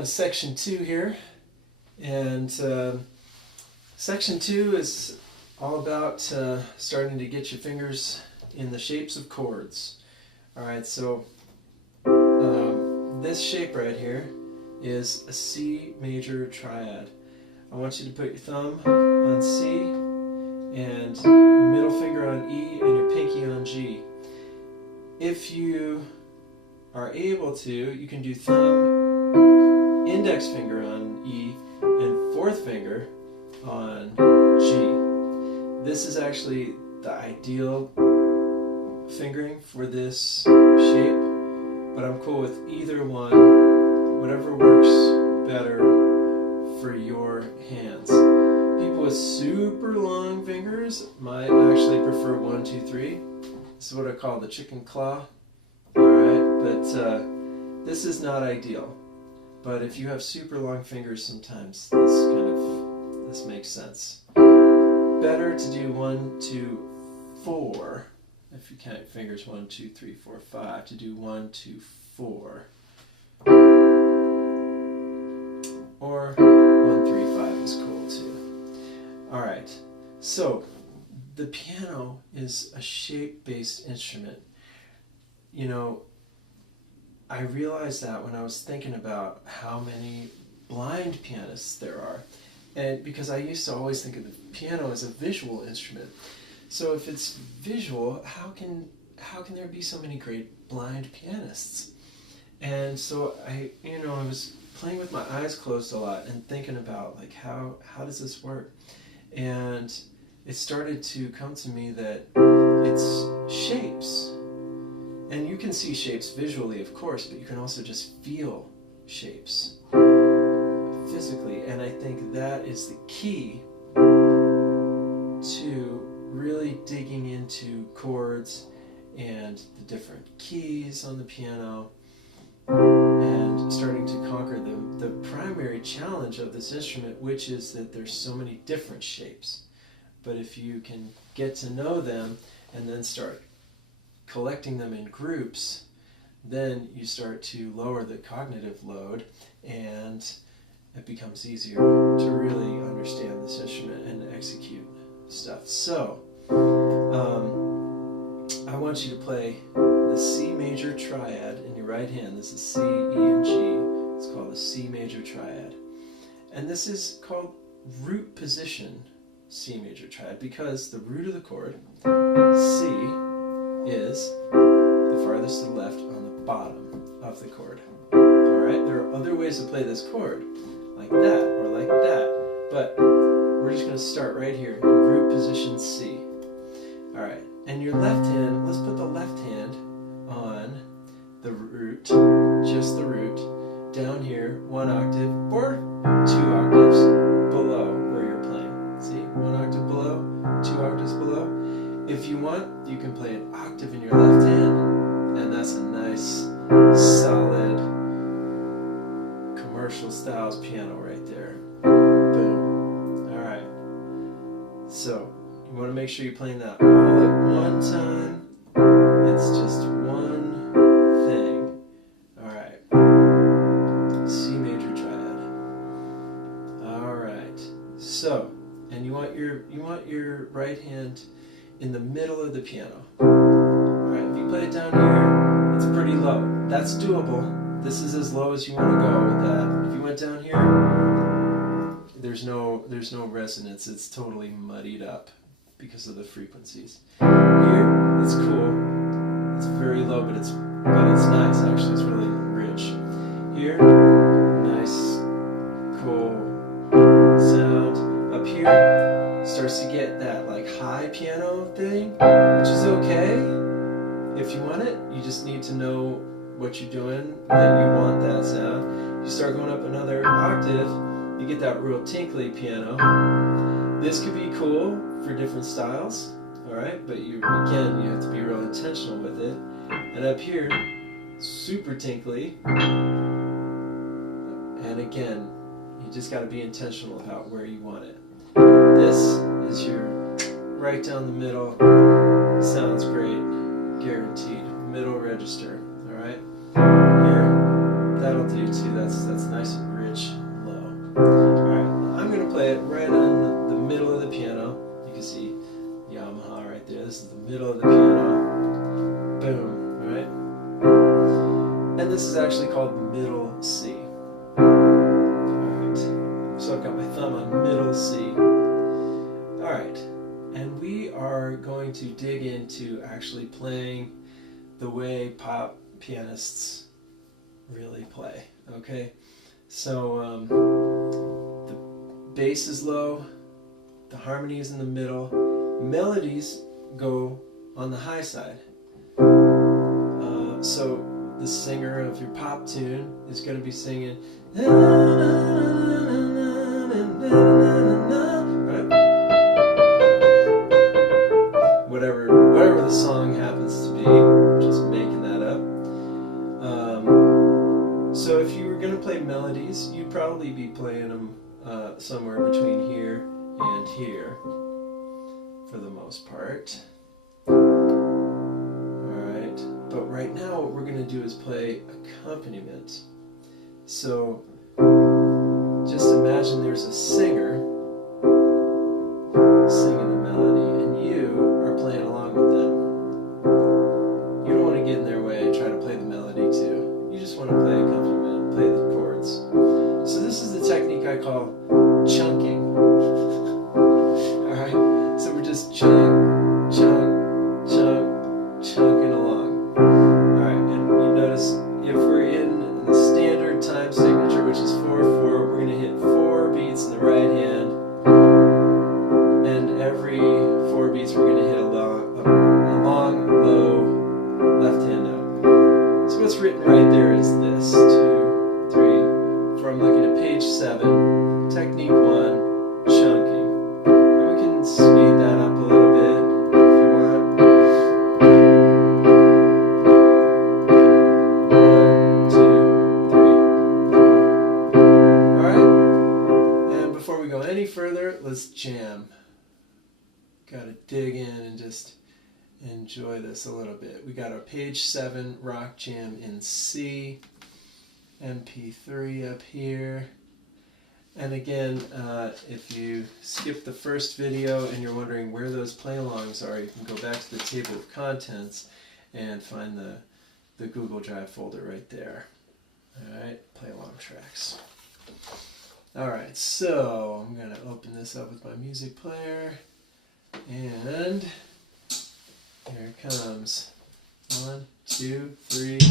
on to section 2 here, and section 2 is all about starting to get your fingers in the shapes of chords. Alright, so this shape right here is a C major triad. I want you to put your thumb on C and your middle finger on E and your pinky on G. If you are able to, you can do thumb, index finger on E, and fourth finger on G. This is actually the ideal fingering for this shape, but I'm cool with either one, whatever works better for your hands. People with super long fingers might actually prefer 1, 2, 3. This is what I call the chicken claw. Alright, but this is not ideal. But if you have super long fingers, sometimes this makes sense. Better to do 1, 2, 4. If you count fingers 1, 2, 3, 4, 5, to do 1, 2, 4. Or 1, 3, 5 is cool too. Alright, so the piano is a shape-based instrument. You know, I realized that when I was thinking about how many blind pianists there are. And because I used to always think of the piano as a visual instrument. So if it's visual, how can there be so many great blind pianists? And so I was playing with my eyes closed a lot and thinking about like how does this work? And it started to come to me that it's shapes. And you can see shapes visually, of course, but you can also just feel shapes physically. And I think that is the key to really digging into chords and the different keys on the piano and starting to conquer the primary challenge of this instrument, which is that there's so many different shapes. But if you can get to know them and then start collecting them in groups, then you start to lower the cognitive load and it becomes easier to really understand this instrument and execute stuff. So, I want you to play the C major triad in your right hand. This is C, E, and G. It's called the C major triad. And this is called root position C major triad because the root of the chord, C, is the farthest to the left on the bottom of the chord. Alright, there are other ways to play this chord, like that or like that, but we're just going to start right here in root position C. Alright, and your left hand, let's put the left hand on the root, just the root, down here, 1 octave or 2 octaves below where you're playing. See, 1 octave below, 2 octaves below. If you want, you can play an octave in your left hand, and that's a nice, solid, commercial styles piano right there. Boom. Alright. So, you want to make sure you're playing that all at one time. It's just one thing. Alright. C major triad. Alright. So, and you want your right hand in the middle of the piano. Alright, if you play it down here, it's pretty low. That's doable. This is as low as you want to go with that. If you went down here, there's no resonance. It's totally muddied up because of the frequencies. Here, it's cool. It's very low, but it's nice actually. It's really rich. Here, nice, cool sound. Up here, starts to get that like high piano thing, which is okay if you want it. You just need to know what you're doing, that you want that sound. You start going up another octave, you get that real tinkly piano. This could be cool for different styles, alright, but you have to be real intentional with it. And up here, super tinkly. And again, you just got to be intentional about where you want it. This is your right down the middle. Sounds great, guaranteed. Middle register, alright? Here, that'll do too. That's nice and this is actually called middle C. Alright, so I've got my thumb on middle C. Alright, and we are going to dig into actually playing the way pop pianists really play, okay? So the bass is low, the harmony is in the middle, melodies go on the high side. So the singer of your pop tune is going to be singing, right? Whatever the song happens to be, just making that up. So if you were going to play melodies, you'd probably be playing them somewhere between here and here, for the most part. Alright, but right now what we're going to do is play accompaniment. So just imagine there's a singer singing a melody and you are playing along with them. You don't want to get in their way and try to play the melody too. You just want to play accompaniment, play the chords. So this is the technique I call chunking. Alright, so we're just chunking along. Alright, and you notice if we're in the standard time signature, which is 4/4, we're going to hit 4 beats in the right hand, and every 4 beats we're going to hit a long, low left hand note. So what's written right there is this: 2, 3, 4. I'm looking at page 7, technique 1, chunking. And we can speed that up a little bit if you want. 1, 2, 3, 4. Alright? And before we go any further, let's jam. Gotta dig in and just enjoy this a little bit. We got our page 7 rock jam in C, MP3 up here. And again, if you skip the first video and you're wondering where those play-alongs are, you can go back to the table of contents and find the Google Drive folder right there. Alright, play-along tracks. Alright, so I'm going to open this up with my music player, and here it comes. 1, 2, 3, 4.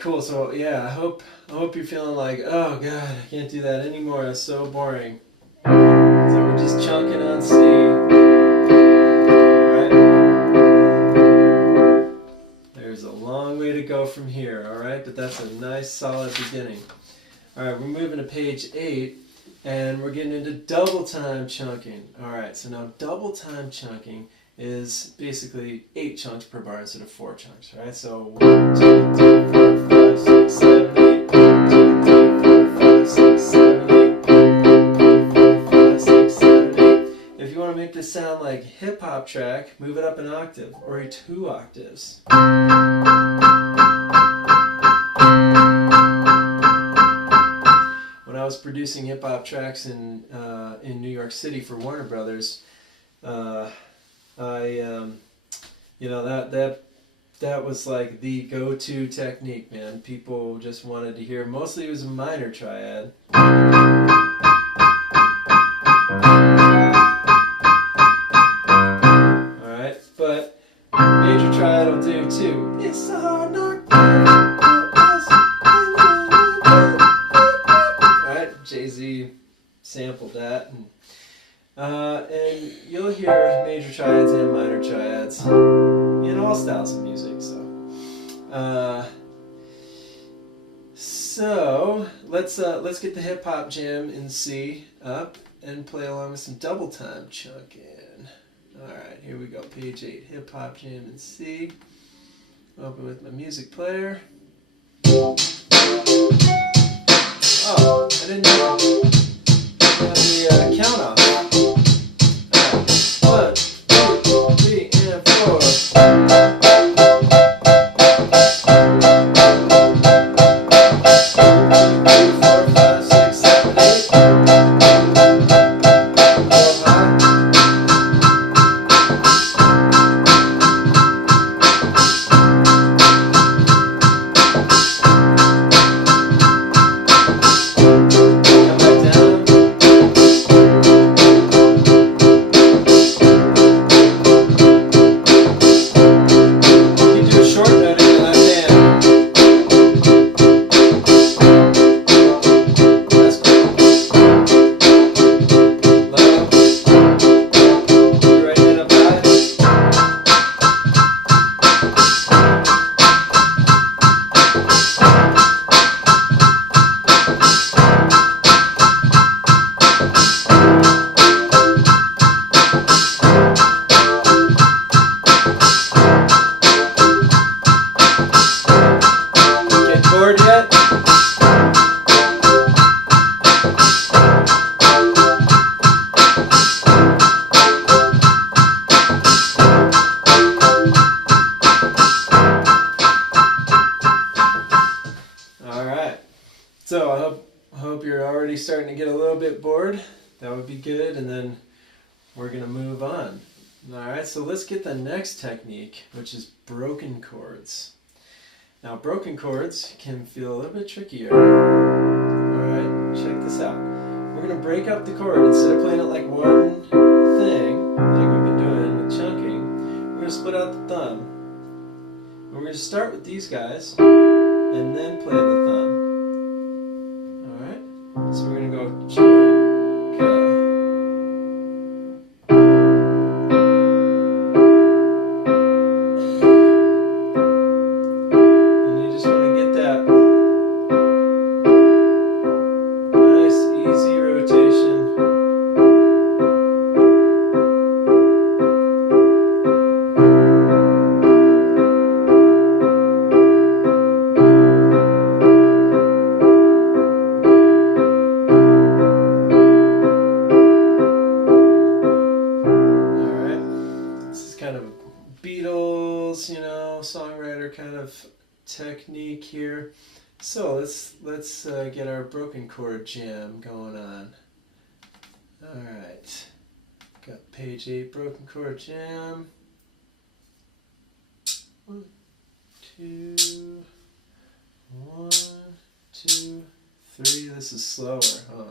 Cool. So yeah, I hope you're feeling like, oh god, I can't do that anymore. It's so boring. So we're just chunking on C. Right? There's a long way to go from here. All right, but that's a nice solid beginning. All right, we're moving to page 8, and we're getting into double time chunking. All right, so now double time chunking is basically 8 chunks per bar instead of 4 chunks, right? So 1, 2, 3, 4, 5, 6, 7, 8. 1, 2, 3, 4, 5, 6, 7, 8. 1, 2, 3, 4, 5, 6, 7, 8. If you want to make this sound like hip-hop track, move it up an octave or 2 octaves. When I was producing hip-hop tracks in New York City for Warner Brothers, you know, that that was like the go-to technique, man. People just wanted to hear. Mostly it was a minor triad. Alright, but major triad will do too. It's a hard knock. Alright, Jay-Z sampled that. And you'll hear major triads and minor triads in all styles of music. So let's get the hip hop jam in C up and play along with some double time chunking. All right, here we go. Page 8, hip hop jam in C. Open with my music player. Oh, I didn't know the count off. All right, 1, 2, 3, and 4. So I hope you're already starting to get a little bit bored. That would be good, and then we're going to move on. Alright, so let's get the next technique, which is broken chords. Now broken chords can feel a little bit trickier. Alright, check this out. We're going to break up the chord. Instead of playing it like one thing, like we've been doing with chunking, we're going to split out the thumb. And we're going to start with these guys, and then play the thumb. Alright, so we're going to go chunka. Songwriter kind of technique here. So let's get our broken chord jam going on. Alright, got page 8 broken chord jam. 1, 2, 1, 2, 3. This is slower, huh?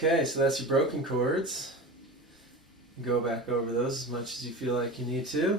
Okay, so that's your broken chords. Go back over those as much as you feel like you need to.